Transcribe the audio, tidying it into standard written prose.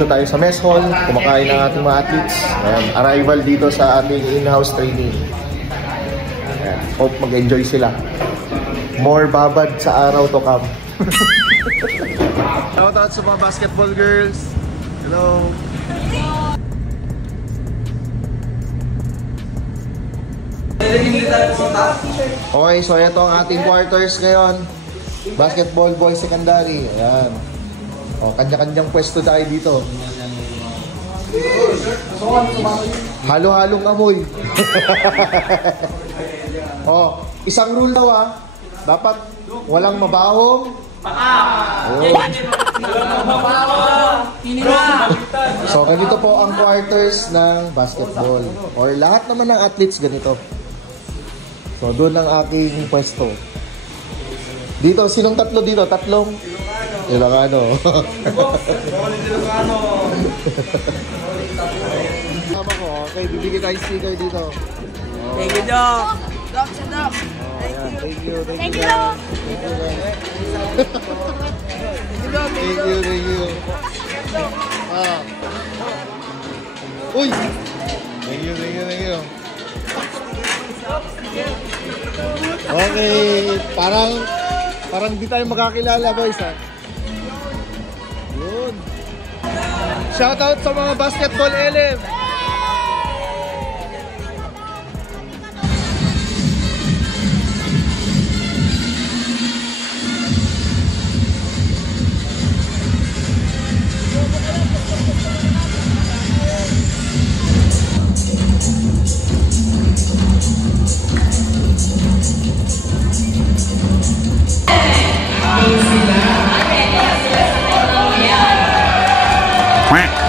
nandito tayo sa mess hall, kumakain ng ating mga athletes. Arrival dito sa ating in-house training. Ayan. Hope mag-enjoy sila. More babad sa araw to come. Shout out sa mga basketball girls. Hello. Okay, so ito ang ating quarters ngayon. Basketball boys secondary. Ayan. O, kanya-kanyang pwesto tayo dito. Halo-halong amoy. O, isang rule daw ah. Dapat walang mabahong So, ganito po ang quarters ng basketball. Or lahat naman ng athletes ganito. So, doon ang aking pwesto. Dito, sinong tatlo dito? Tatlong? Ilocano. Tama ko, okay. Bibigyan tayo sticker dito. Thank you, Doc. Doc, Doc. Thank you. Thank you. Uy! Thank you. Okay, parang di tayo makakilala, boys, ha? Yun. Shoutout sa mga basketball LM. Quack.